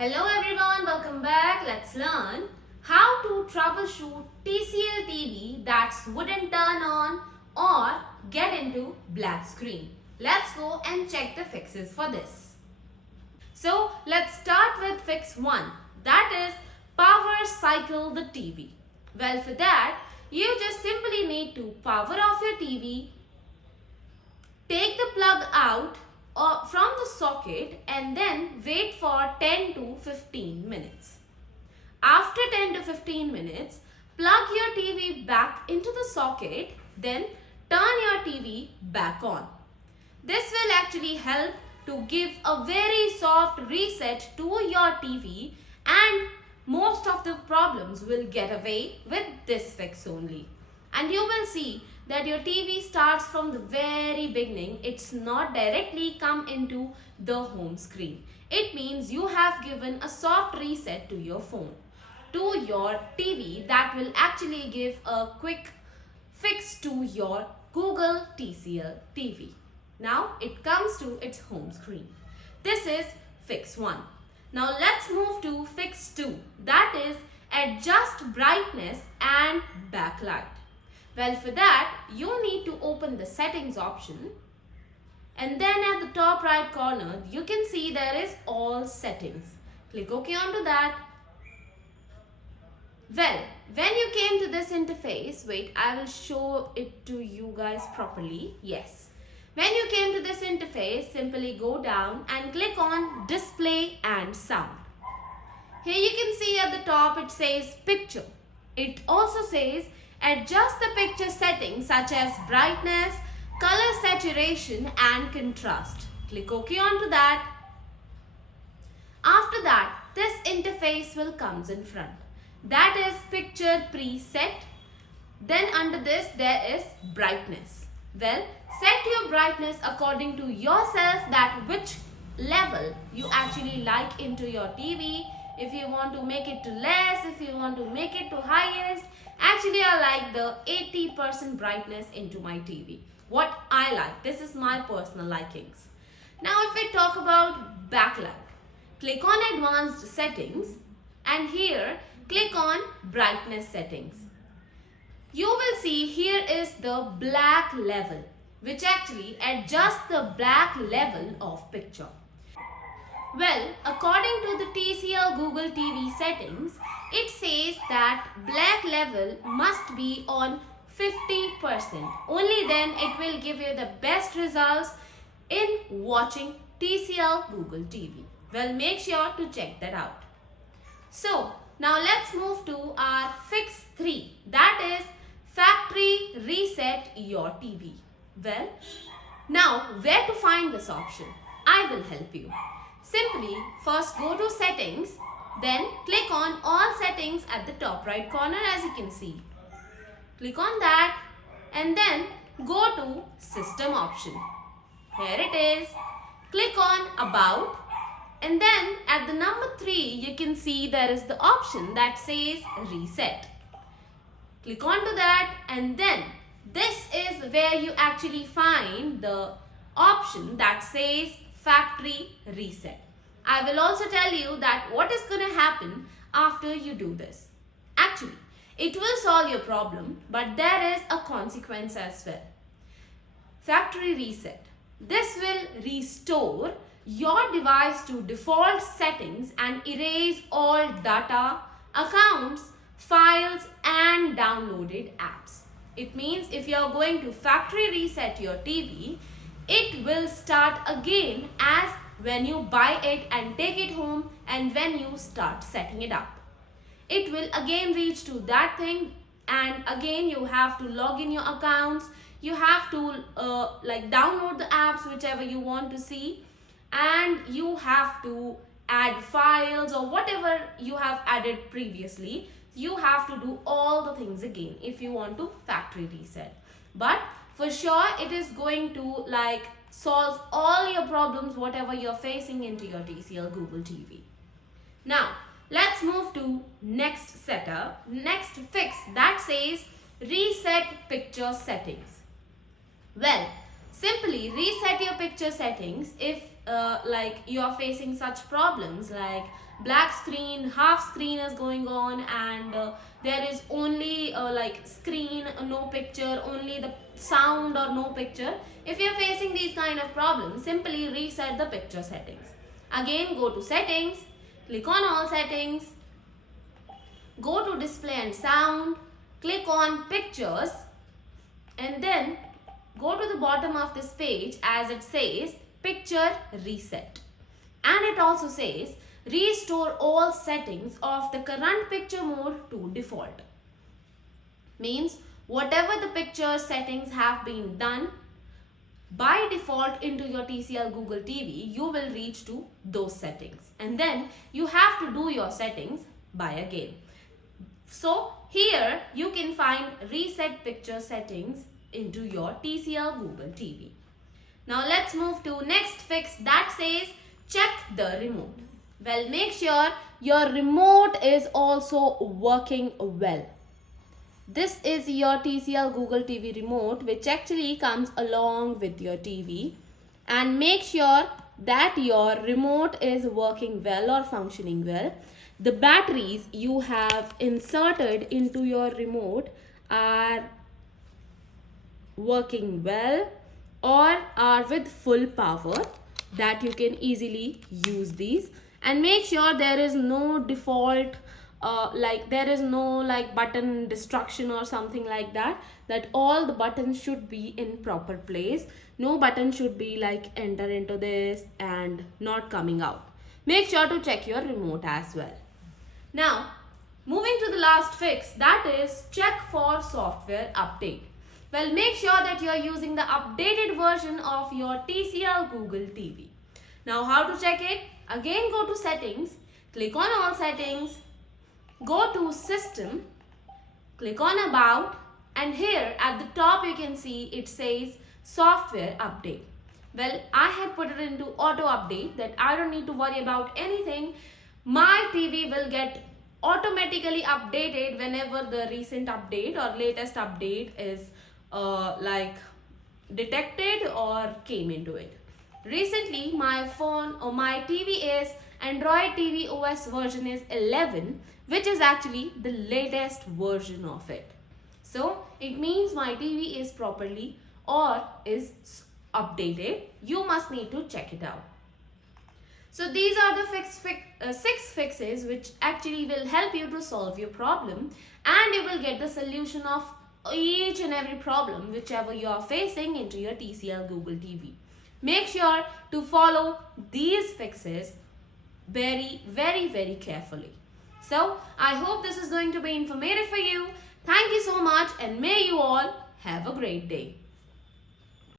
Hello everyone, welcome back. Let's learn how to troubleshoot TCL TV that wouldn't turn on or get into black screen. Let's go and check the fixes for this. So let's start with fix 1, that is power cycle the TV. Well, for that you just simply need to power off your TV, take the plug out from the socket and then wait for 10 to 15 minutes. After 10 to 15 minutes, plug your TV back into the socket, then turn your TV back on. This will actually help to give a very soft reset to your TV, and most of the problems will get away with this fix only. And you will see that your TV starts from the very beginning. It's not directly come into the home screen. It means you have given a soft reset to your phone, to your TV, that will actually give a quick fix to your Google TCL TV. Now it comes to its home screen. This is fix 1. Now let's move to fix 2, that is adjust brightness and backlight. Well, for that you need to open the settings option, and then at the top right corner you can see there is all settings. Click OK onto that. Well, when you came to this interface, wait, I will show it to you guys properly. Yes. When you came to this interface, simply go down and click on display and sound. Here you can see at the top it says picture. It also says adjust the picture settings such as brightness, color saturation and contrast. Click OK onto that. After that, this interface will come in front. That is picture preset. Then under this there is brightness. Well, set your brightness according to yourself, that which level you actually like into your TV. If you want to make it to less, if you want to make it to highest. Actually, I like the 80% brightness into my TV. What I like. This is my personal likings. Now, if we talk about backlight, click on advanced settings and here click on brightness settings. You will see here is the black level, which actually adjusts the black level of picture. Well, according to the TCL Google TV settings, it says that black level must be on 50%. Only then it will give you the best results in watching TCL Google TV. Well, make sure to check that out. So, now let's move to our fix 3, that is factory reset your TV. Well, now where to find this option? I will help you. Simply first go to settings, then click on all settings at the top right corner as you can see. Click on that and then go to system option. Here it is. Click on about, and then at the number 3 you can see there is the option that says reset. Click onto that, and then this is where you actually find the option that says factory reset. I will also tell you that what is going to happen after you do this. Actually, it will solve your problem, but there is a consequence as well. Factory reset. This will restore your device to default settings and erase all data, accounts, files and downloaded apps. It means if you are going to factory reset your TV, it will start again as when you buy it and take it home and when you start setting it up. It will again reach to that thing, and again you have to log in your accounts. You have to download the apps whichever you want to see, and you have to add files or whatever you have added previously. You have to do all the things again if you want to factory reset. But for sure it is going to solve all your problems whatever you're facing into your TCL Google TV. Now let's move to next fix that says reset picture settings. Well, simply reset your picture settings if like you are facing such problems like black screen, half screen is going on, and there is only like screen, no picture, only the sound or no picture. If you are facing these kind of problems, simply reset the picture settings. Again, go to settings, click on all settings, go to display and sound, click on pictures, and then go to the bottom of this page as it says picture reset. And it also says restore all settings of the current picture mode to default. Means whatever the picture settings have been done by default into your TCL Google TV, you will reach to those settings. And then you have to do your settings by again. So here you can find reset picture settings into your TCL Google TV. Now let's move to next fix that says check the remote. Well, make sure your remote is also working well. This is your TCL Google TV remote, which actually comes along with your TV, and make sure that your remote is working well or functioning well. The batteries you have inserted into your remote are working well or are with full power, that you can easily use these. And make sure there is no default there is no like button destruction or something like that, that all the buttons should be in proper place. No button should be like enter into this and not coming out. Make sure to check your remote as well. Now moving to the last fix, that is check for software update. Well, make sure that you are using the updated version of your TCL Google TV. Now how to check it? Again, go to settings, click on all settings, go to system, click on about, and here at the top you can see it says software update. Well, I had put it into auto update, that I don't need to worry about anything. My TV will get automatically updated whenever the recent update or latest update is detected or came into it. Recently my phone or my TV is Android TV OS version is 11, which is actually the latest version of it. So it means my TV is properly or is updated. You must need to check it out. So these are the 6 fixes which actually will help you to solve your problem, and you will get the solution of each and every problem whichever you are facing into your TCL Google TV. Make sure to follow these fixes very carefully. So I hope this is going to be informative for you. Thank you so much, and may you all have a great day.